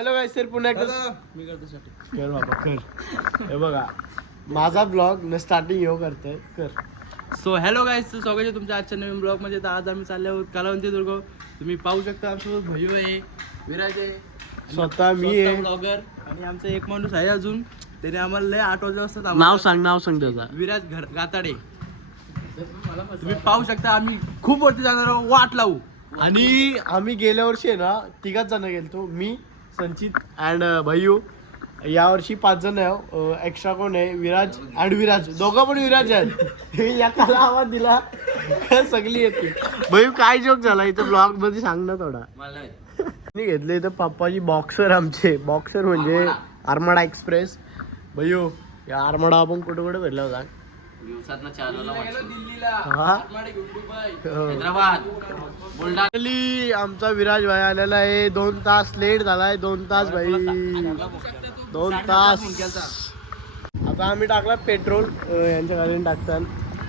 Hello गाईस sir पुन्हा एकदा मी करतो कर बाबा कर. हे बघा. माझा ब्लॉग न स्टार्टिंग येऊ करतोय कर. सो हॅलो गाईज स्वागत आहे तुमच्या आजच्या नवीन ब्लॉगमध्ये. तर आज आम्ही चालले आहोत कलावंती दुर्ग. तुम्ही पाहू शकता आमच्यासोबत भैयू आहे विराज आहे स्वतः मी आहे. ब्लॉगर आणि आमचा एक माणूस आहे अजून. त्याने आम्हाला लय आठ वाजता असतात नाव सांग नाव सांग त्याचा. विराज घर गाताडे. तुम्ही पाहू शकता आम्ही खूप वरती जाणार आहोत, वाट लावू. आणि आम्ही गेल्या वर्षी आहे ना तिघाच जण गेलतो. मी संचित अँड भैयू. यावर्षी पाच जण आहे एक्स्ट्रा कोण आहे? विराज अँड विराज. दोघं पण विराज आहेत. याला आवाज दिला. सगळी येते भैयू काय जोक झाला? इथं ब्लॉगमध्ये सांग ना थोडा. मी घेतले इथं पप्पाची बॉक्सर आमचे. बॉक्सर म्हणजे आरमाडा. एक्सप्रेस भैयू या आरमाडा आपण कुठे कुठे भेटला होता? हा? हो. हैदराबाद. Finally आमचा विराज भाई आलेला आहे. दोन तास लेट झालाय. दोन तास भाई. दोन तास. आता आम्ही टाकला पेट्रोल. अं, यांच्या गाडीने टाकतात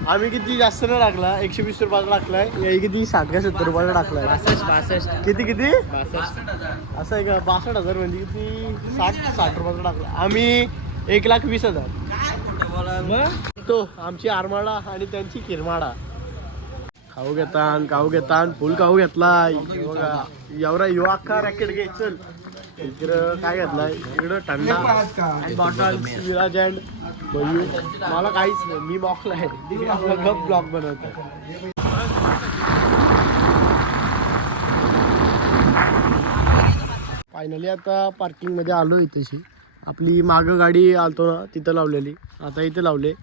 आम्ही किती जास्त नाही टाकला? एकशे वीस रुपयाचा टाकलाय. हे किती? साठ का सत्तर रुपयाला टाकलाय. बासष्ट किती किती? बासष्ट. असं आहे का? बासष्ट हजार म्हणजे किती? साठ साठ रुपयाचा टाकला. आम्ही एक लाख वीस हजार. तो आमची आरमाडा आणि त्यांची किरमाडा. खाऊ घेतान खाऊ घेतान फुल खाऊ घेतला एवढा युवा अख्खा रॅकेट घे चल. इकडं काय घेतलाय? इकडं थंडा बॉटल विराज अँड बयू मला काहीच नाही मी बॉक्सला आहे. आपला गप ब्लॉक बनवतो. फायनली आता पार्किंगमध्ये आलो इथेशी. आपली मागं गाडी आलतो ना तिथं लावलेली. आता इथे लावले.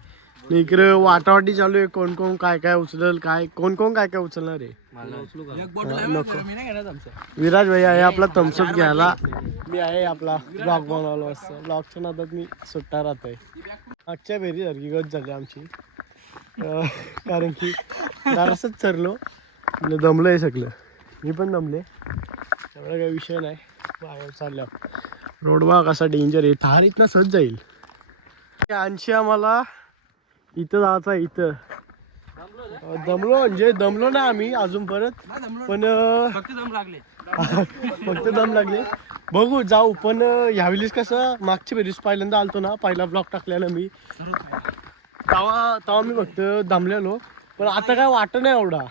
इकडे वाटावाटी चालू आहे. कोण कोण काय काय उचलेल काय कोण कोण काय काय उचलणार आहे? नको. विराज भाई आहे आपला थम्सअप घ्यायला. मी आहे आपला ब्लॉग बनवला असतं ब्लॉगच्या नादात मी सुट्टा राहतोय. मागच्या बेरी सारखी गत झाली आमची. कारण की जरासंच चरलो. दमलं आहे सगळं. मी पण दमले एवढा काही विषय नाही. बाहेर चालल्या रोड बा कसा डेंजर आहे. थार इथनं सहज जाईल. ऐंशी आम्हाला. इथं जायचं आहे इथं. दमलो म्हणजे दमलो ना आम्ही अजून परत. पण फक्त दम लागले. फक्त दम लागले. बघू जाऊ. पण ह्यावेळेस कसं मागच्या वेळेस पहिल्यांदा आलतो ना पहिला ब्लॉक टाकलेला मी. तेव्हा तेव्हा मी फक्त दमलेलो. पण आता काय वाटत नाही एवढा.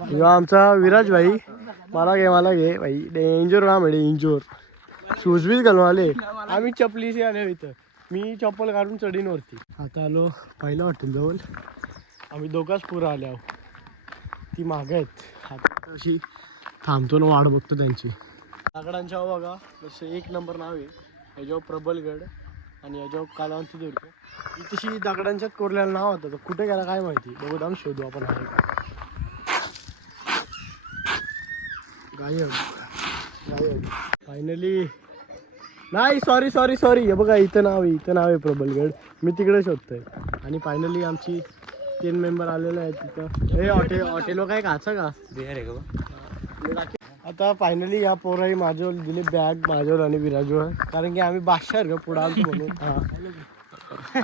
ह्यो आमचा विराज भाई मला घे मला घे भाई. डेंजर ना म्हणजे डेंजर शूज बीज घालून आले आम्ही चपलीशी आले इथं. मी चप्पल काढून चढीन वरती आता आलो पहिलं हॉटेल जवळ. आम्ही दोघाच पुरं आले आहो. ती मागं आहेत. आता अशी थांबतो ना वाट बघतो त्यांची. दगडांच्या बघा जसं एक नंबर नाव आहे. याच्यावर प्रबलगड आणि याच्यावर कालावंती दुर्ग. इथेशी दगडांच्यात कोरलेलं नाव होतं. तर कुठे गेला काय माहिती? बघू दाम शोधू आपण हा एक. गायब गायब फायनली नाही सॉरी सॉरी सॉरी हे बघा इथं नाव आहे इथं नाव आहे प्रबलगड मी तिकडे शोधतोय. आणि फायनली आमची तीन मेंबर आलेले आहेत तिथं हे हॉटेल हॉटेलवर काय खायचं का? आता फायनली या पोराही माझ्यावर दिली बॅग माझ्यावर आणि विराजवर. कारण की आम्ही बादशाह ग पुढे आलतो म्हणून. हा.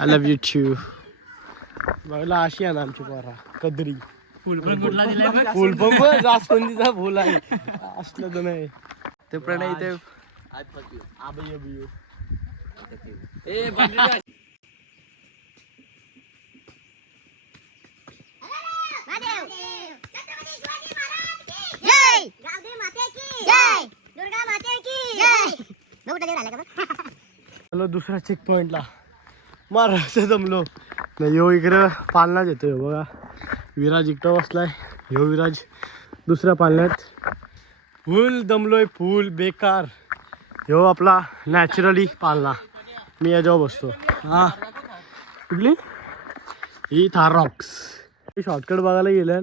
आय लव्ह यू टू बघला अशी आहे ना आमची पोरा. कदरी. फुल पण कुठला दिलाय फुल पण बघ, जास्वंदीचा फुल आहे. असलं तर नाही. ते प्रणय ते ए जय गावदेवी माते की जय दुर्गा माते की जय बघू टाकेवर आला का बघ चलो दुसऱ्या चेक पॉईंटला मार जमलो. नाही ह्यो इकडं पालनात येतोय बघा. विराज इकडं बसलाय. ह्यो विराज दुसऱ्या पालण्यात फुल दमलोय फुल बेकार. ह्यो आपला नॅचरली पालना मी याच्यावर बसतो. हा. कुठली ही थार रॉक्स शॉर्टकट बघायला गेल्या.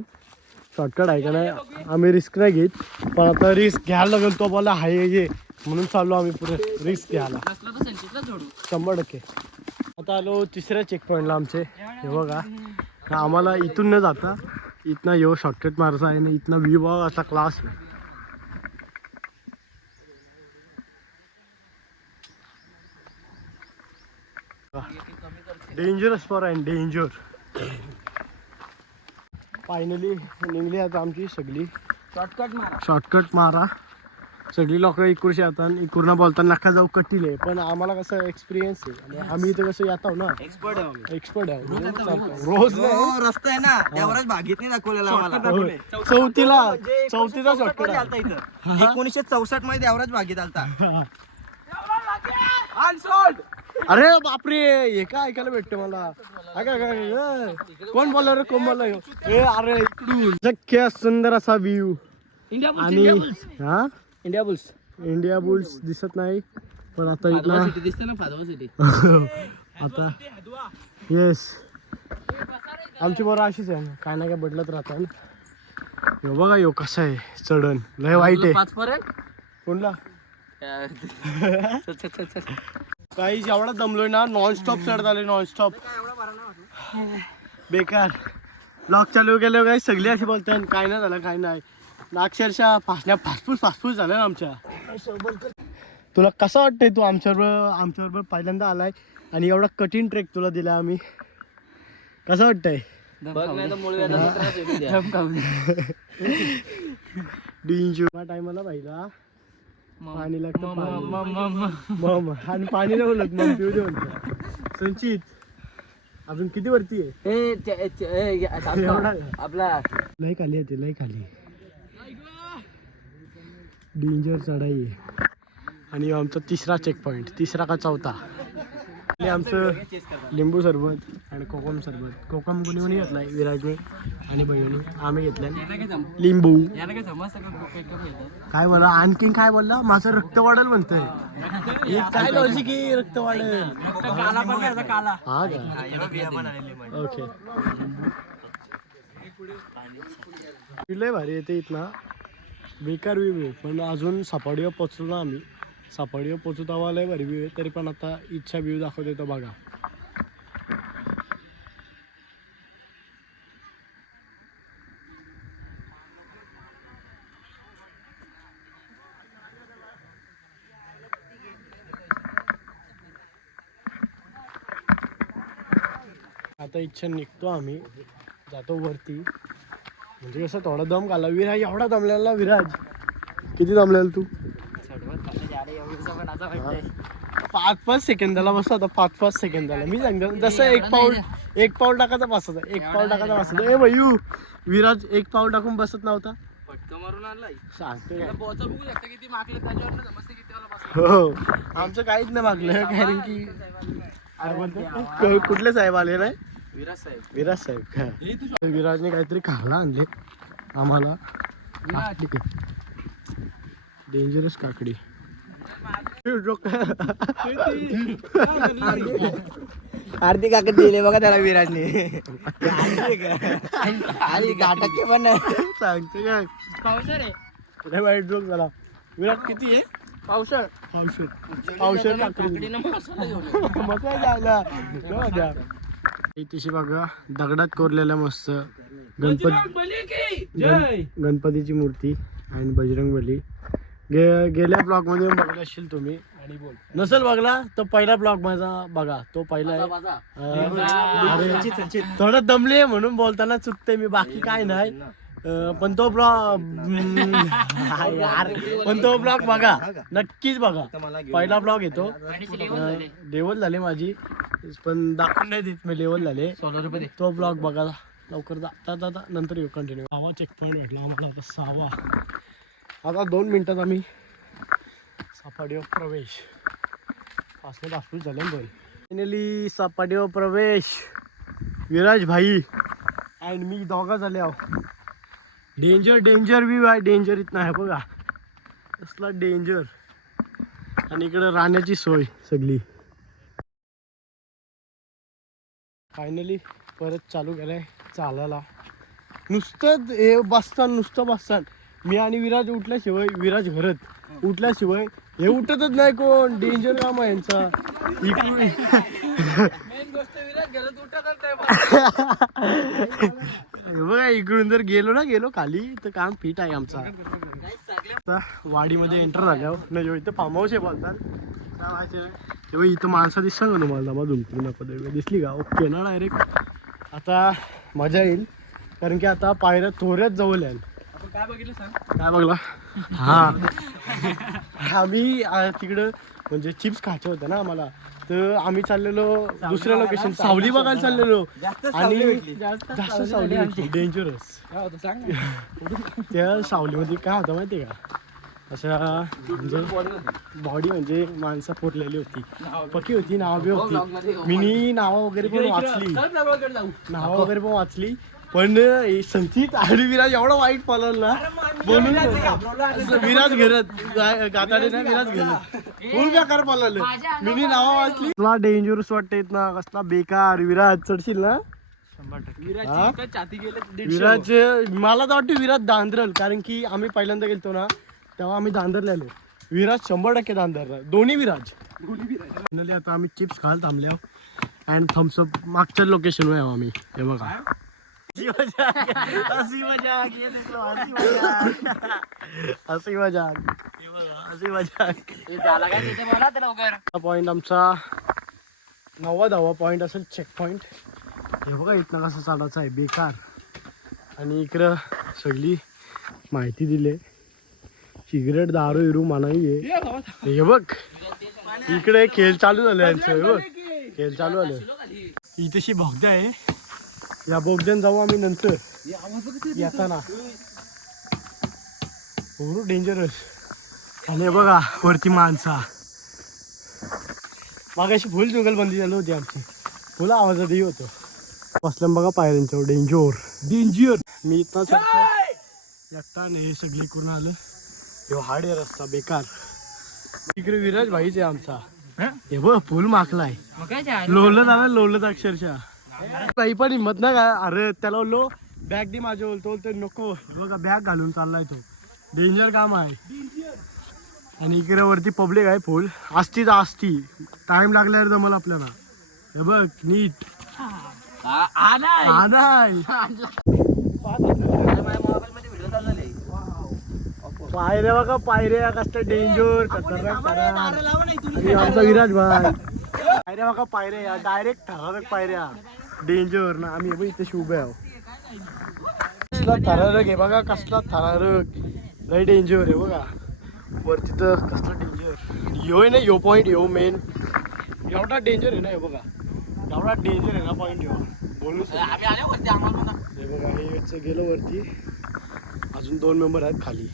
शॉर्टकट आहे का नाही? आम्ही रिस्क नाही घेत. पण आता रिस्क घ्यायला लागेल तो बोला हाय ये म्हणून चाललो आम्ही पुढे रिस्क घ्यायला. शंभर टक्के. आता आलो तिसऱ्या चेक पॉईंटला आमचे. हे बघा. का आम्हाला इथून न जाता इथनं येऊ शॉर्टकट मारायचा आहे ना इथनं बघा असा class dangerous for and danger finally निघली आता आमची सगळी. शॉर्टकट मारा. शॉर्टकट मारा. सगळी लोक इकडून येतात इकडून बोलताना नका जाऊ कटीले पण आम्हाला कसं एक्सपिरियन्स आहे. आणि आम्ही इथं कसं येतो ना? एक्सपर्ट आहे एक्सपर्ट आहे. रोज नाही? हो, रस्ता आहे ना. त्यावरच भागीत दाखवलेला आम्हाला. होय. चौथीला चौथीचा शॉर्टकट आहे. इथं. एकोणीसशे चौसष्टमध्ये देवराज भागीत आलता. अरे बापरे हे काय ऐकायला भेटतं मला? कोण बोलला रे? कोण बोलला? ए अरे इकडून. शक्य सुंदर असा व्ह्यू आणि हा? India bulls. इंडिया बुल्स दिसत नाही पण आता इथला दिसते ना फादवा सिटी. आता येस आमची बरं अशीच आहे. ना काय ना काय बदलत राहतात ह्यो बघा यो कसा आहे. चढण. लय वाईट आहे. कोणला? काही एवढा दमलोय ना नॉनस्टॉप चढत आले नॉनस्टॉप बेकार. ब्लॉक चालू केले काय सगळे असे बोलतात काय नाही झालं काय नाही. अक्षरशः फासण्या फासफूस फासफूस झालं ना आमच्या. तुला कसं वाटतंय तू आमच्याबरोबर आमच्याबरोबर पहिल्यांदा आलाय आणि एवढा कठीण ट्रेक तुला दिला आम्ही? कसं वाटतंय? टायमाला पाहिला. पाणी लागतं आणि पाणी नाही बोलत मग पिऊ दे म्हणतो संचित अजून किती वरती आहे? आपला लय खाली येते लय खाली डेंजर चढाई आहे. आणि आमचा तिसरा चेक पॉईंट तिसरा का चौथा? आणि आमचं लिंबू सरबत आणि कोकम सरबत. कोकम कोणी कोणी घेतलाय विराजने आणि बहिणी आम्ही घेतलाय. लिंबू. काय बोला आणखीन काय बोलला? माझं रक्त वाढेल म्हणतोय काय लॉजिक आहे रक्त वाढेल हा का? ओके लय भारी येते इथं बेकार व्ह्यू आहे पण अजून सापाडीवर पोचलो ना आम्ही. सापाडीवर पोचू तेव्हा लय भारी व्ह्यू आहे तरी पण आता इच्छा व्ह्यू दाखवते तो बघा. आता इच्छा निघतो आम्ही. जातो वरती. म्हणजे कसं थोडा दम घाला. विराज एवढा दमलेला विराज. किती दमलेला तू? पाच पाच सेकंदाला बसतो आता पाच पाच सेकंदाला. मी सांगतो जसं एक पाऊल एक पाऊल टाकायचा बसायचा. एक पाऊल टाकायचा बसायचा. ए भयू विराज एक पाऊल टाकून बसत नव्हता. हो आमचं काहीच नाही मागलं कारण? क- कुठले साहेब आले नाही? विराज साहेब विराज साहेब का? विराजने काहीतरी खायला आणले. आम्हाला. डेंजरस काकडी. आरती काका दिले बघा त्याला विराजने. आणि घाटके पण सांगते काय पावसाळ आहे. वाईट जोक झाला. विराट किती आहे? पावसाळ. पावशेर पावशेर काकडी. काय जायला इथेशी बघा दगडात कोरलेल्या मस्त गणपती गणपतीची मूर्ती आणि बजरंग बली. गे गेल्या ब्लॉगमध्ये बघला असेल तुम्ही नसेल बघला तर पहिला ब्लॉग माझा बघा. तो पहिला आहे. थोडं दमले म्हणून बोलताना चुकते मी. बाकी काय नाही पण तो ब्लॉग यार पण तो ब्लॉग बघा नक्कीच बघा. पहिला ब्लॉग येतो. लेवल झाले माझी. पण दाखवून नाही देत मी लेवल झाले. तो ब्लॉग बघा लवकर जा. जा जा नंतर येऊ कंटिन्यू सहावा चेक पॉईंट भेटला आम्हाला आता सहावा. आता दोन मिनिटात आम्ही सपाटीवर प्रवेश. पाचने पाचपूस झाले बोल फायनली सपाटीवर प्रवेश. विराज भाई अँड मी दोघा झाले आहो. डेंजर डेंजर व्ह्यू आहे डेंजर इथं आहे बघा. कसला डेंजर आणि इकडं राहण्याची सोय सगळी. फायनली परत चालू केलंय चालायला. नुसतं हे बसतान नुसतं बसतान मी आणि विराज उठल्याशिवाय विराज घरत. उठल्याशिवाय हे उठतच नाही कोण? डेंजर काम आहे यांचा. इकडून बघा इकडून जर गेलो ना गेलो खाली तर काम फिट आहे आमचा. आता वाडीमध्ये एंटर झाल्यावर नाही इथं फार्म हाऊस आहे बोलतात. तेव्हा इथं माणसं दिसतं का तुम्हाला? मग झुमती नको दिसली का? ओके ना डायरेक्ट आता मजा येईल. कारण की आता पायऱ्या थोड्याच जवळ आहे काय बघितलं सांग? काय बघला हा. आम्ही तिकडं म्हणजे चिप्स खायचे होते ना आम्हाला. तर आम्ही चाललेलो दुसऱ्या लोकेशन सावली बघायला चाललेलो. आणि जास्त सावली भेटली. डेंजरस ना. त्या सावलीमध्ये काय होतं माहिती का? अशा म्हणजे बॉडी म्हणजे माणसं पुरलेली होती. पकी होती नाव बी होती. मिनी नावं वगैरे पण वाचली. नावं वगैरे पण वाचली. पण हे संचित आणि विराज एवढा वाईट पळाल ना. बोलून असं विराज घरत गाताडे ना विराज घरत. फुल बेकार पळाल मिनी नावं वाचली. तुला डेंजरस वाटत ना कसला बेकार विराज. चढशील ना? विराज मला तर वाटतं विराज दांदरल कारण की आम्ही पहिल्यांदा गेलतो ना तेव्हा आम्ही दांदरलेलो विराज शंभर टक्के दांदरला दोन्ही विराज. Finally आता आम्ही चिप्स खायला थांबल्या अँड थम्सअप मागच्या लोकेशनवर आहे आम्ही. हे बघा. हसी मजाक. हसी मजाक. पॉइंट आमचा नव्वा दहावा पॉइंट असेल चेक पॉइंट हे बघा इथनं कसं चालायचं आहे. बेकार. आणि इकडं सगळी माहिती दिली सिगरेट दारू मनाई आहे. हे बघ. इकडे खेळ चालू झाले यांचं. हे बघ. खेळ चालू झालं. तशी बोगदा आहे या बोगद्यान जाऊ आम्ही नंतर. येताना. पूर्ण डेंजरस आणि हे बघा वरती माणसा. मागाशी फुल जुगलबंदी चालू होती आमची. फुल आवाजातही होतो. बसल्या बघा पायऱ्यांच्यावर डेंजर डेंजर मी इथं चढतो एकटा नाही हे सगळे करून आलं. ह्यो हाड आहे रस्ता बेकार. इकडे विराज भाईच आहे आमचा. हे? बघ फुल माकलाय. मग काय ते लोलत आला लोलत अक्षरशः. काही पण हिंमत ना काय अरे त्याला बोललो बॅग दे माझ्या बोलतो बोलतो नको बघा बॅग घालून चाललाय तो. डेंजर काम आहे. आणि इकडे वरती पब्लिक आहे फुल असतीच असती टाइम लागल्यावर जमल आपल्याला. हे बघ नीट. पायऱ्या बघा पायऱ्या कसल्या डेंजर खतरनाक आमचा विराज भाई. पायऱ्या बघा पायऱ्या डायरेक्ट ठरारक पायऱ्या डेंजर ना आम्ही बघ इथे उभे आहो. कसला थरारक आहे बघा कसला थरारक. लय डेंजर आहे बघा. वरती तर कसला डेंजर ह्यो आहे ना ह्यो पॉईंट ह्यो मेन एवढा डेंजर आहे ना हे बघा. एवढा डेंजर आहे ना पॉईंट ह्यो बोलू हे बघा हे गेलं वरती. अजून दोन मेंबर आहेत खाली.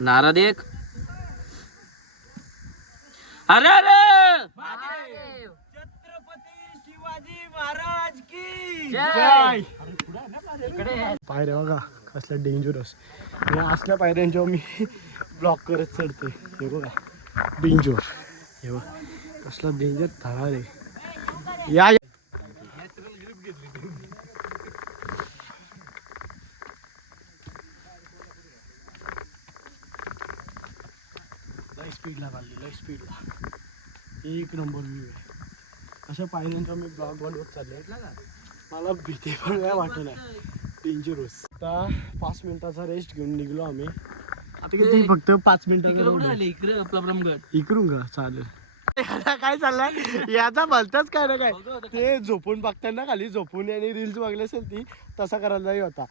नारा देख अरे अरे! पायऱ्या बघा कसल्या डेंजरस आणि असल्या पायऱ्यांच्यावर मी ब्लॉक करत चढते हे बघा. डेंजर हे बघा. कसला डेंजर थरार आहे. या या. स्पीडला चालली लय स्पीडला एक नंबर व्ह्यू आहे. अशा पायऱ्यांचा मी ब्लॉग बनवत चालले मला भीती पण काय वाटत नाही. डेंजरस आता पाच मिनिटाचा रेस्ट घेऊन निघलो आम्ही. आता किती? फक्त पाच. इकडे प्रॉब्लेम इकडून का? चालेल. याला काय चाललंय? याचा भलताच काय ना काय. ते झोपून बघताना खाली झोपून आणि रील्स बघली असेल ती तसा करायला होता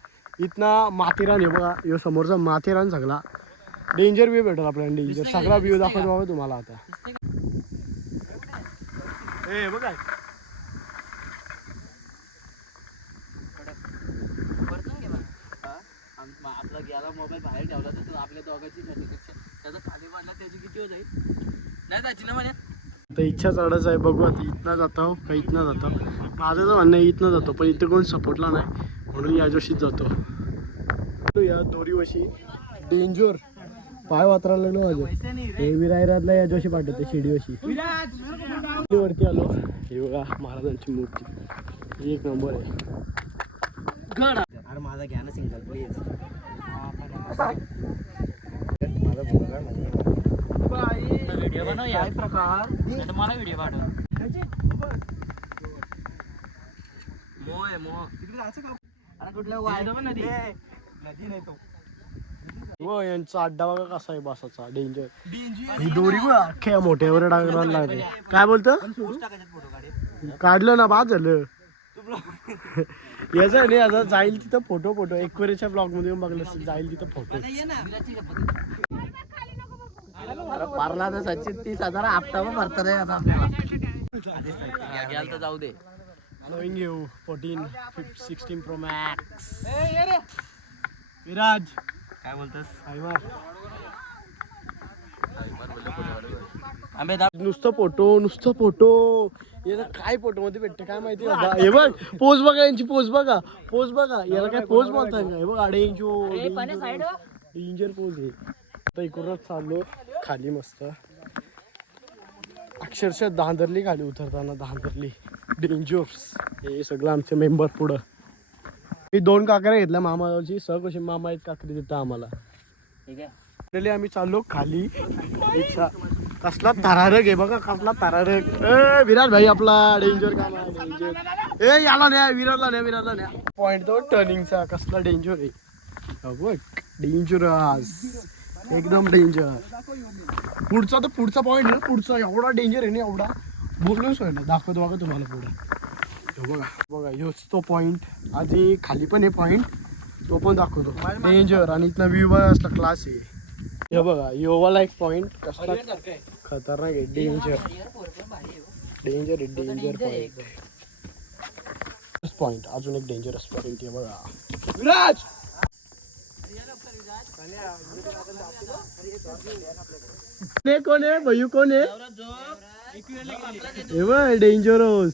इथना माथेरान हे बघा. यो समोरचा माथेरान सगळा. डेंजर व्ह्यू भेटेल आपल्याला डेंजर सगळा व्ह्यू दाखवतो बाबा तुम्हाला आता. ए बघा आपला गेला मोबाईल बाहेर ठेवला तर तो आपल्या दोघांची त्याचा खाली मारला त्याची किती हो जाईल नाही जायची ना म्हणे तर इच्छा चढायचं आहे बघू आता इथनं जातो का इथनं जातो. माझं तर म्हणणं इथनं जातो पण इथं कोण सपोर्टला नाही म्हणून या जोशीत जातो. या दोरीवशी. डेंजर पाय वात्रायला लागलो माझे. हे विरायरातला या जोशी पाठवते शिडीवशी. वरती आलो. हे बघा महाराजांची मूर्ती. एक नंबर आहे. गड. अरे माझा घ्या ना सिंगल प्लीज माझा नाही. व्हिडिओ बनव या प्रकार? मला व्हिडिओ पाठव. मोह आहे मोह. अरे कुठलं वायदा पण नदी. नदी नाही तो. हो यांचा अड्डा बघा कसा आहे बसाचा. डेंजर ही दोरी बघ अख्ख्या मोठ्यावर टाकणार लागते काय बोलतं? काढलं ना बाद झालं याचा नाही आता जाईल तिथं फोटो फोटो एकवेळेच्या ब्लॉगमध्ये येऊन बघलं असेल जाईल तिथं फोटो पारला तर सचिन तीस हजार हप्ता पण भरता नाही आता आपल्याला. जाऊ दे. नवीन घेऊ fourteen sixteen pro max Viraj. काय बोलतोस? नुसतं फोटो नुसतं फोटो. याला काय फोटो मध्ये भेटते काय माहिती हे बघ पोज बघा यांची पोज बघा पोज बघा. याला काय पोज बोलताय का? हे बघ अडेंजो डेंजर पोज आहे आता इकडूनच चाललो खाली मस्त. अक्षरशः दांदरली खाली उतरताना दांदरली डेंजर्स हे सगळं आमचे मेंबर पुढं. मी दोन काकऱ्या घेतल्या मामाची स कशी मामा एक काकरी देतं आम्हाला. ठीक आहे. आम्ही चाललो खाली. इच्छा कसला तरारक आहे बघा कसला तरारक. ए विराट भाई आपला डेंजर आहे डेंजर ए याला न्या विराटला न्या विराटला न्या. पॉइंट तो टर्निंगचा कसला डेंजर आहे. हा बघ डेंजरस एकदम डेंजर पुढचा तर पुढचा पॉइंट आहे ना पुढचा एवढा डेंजर आहे ना एवढा. बोलूच ना दाखवतो बघा तुम्हाला पुढे. हे बघा बघा ह्योच तो पॉइंट आधी खाली पण आहे पॉइंट तो पण दाखवतो डेंजर आणि इथला व्ह्यू बघा असला क्लास आहे हे बघा योवाला एक पॉइंट कसला खतरनाक आहे डेंजर डेंजर आहे डेंजर पॉइंट पॉइंट अजून एक डेंजरस पॉइंट आहे बघा विराज हे कोण आहे भयू कोण आहे हे बघ डेंजरस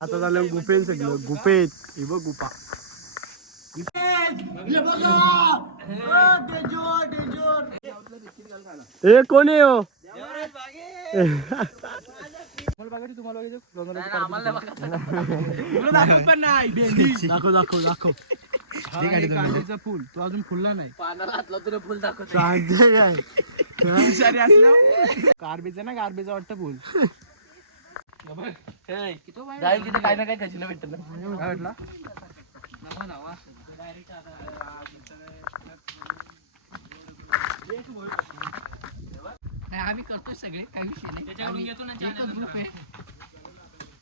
आता झालं गुफेन सगळं गुफेत हे बघ गुफा ए कोण आहे हो दाखव दाखव दाखव फुल. तो अजून फुलला नाही. सांगते काय? हुशारी असल्या गार्बेजचा ना गार्बेजचा वाटतं फुल. जाईल तिथे काय ना काय खजिना भेटत काय वाटला?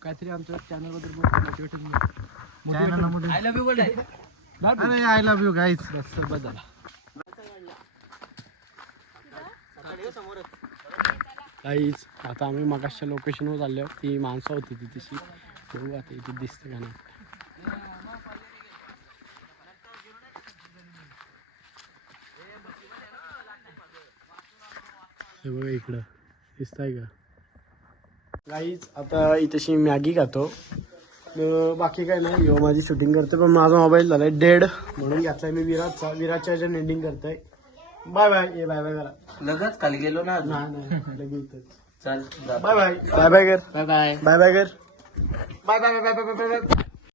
काहीतरी आमच्या चॅनलबद्दल आय लव्ह यू बोल अरे आय लव्ह यू गाईज बस बस झाला काहीच आता आम्ही मगाशच्या लोकेशनवर चाललो ती माणसं होती ती तशी बघू आता इथे दिसतं का नाही. हे बघा इकडं. दिसतंय का? काहीच आता इथेशी मॅगी खातो. बाकी काय नाही. यो माझी शूटिंग करते पण माझा मोबाईल झालाय डेड म्हणून घेतलाय मी विराटचा विराटच्या ह्याच्यात एंडिंग करतोय. बाय बाय ये बाय बाय करा लगच खाली गेलो ना नाही नाही. लगेच. चल जा. बाय बाय बाय बाय कर बाय बाय बाय बाय कर bye bye bye bye bye bye bye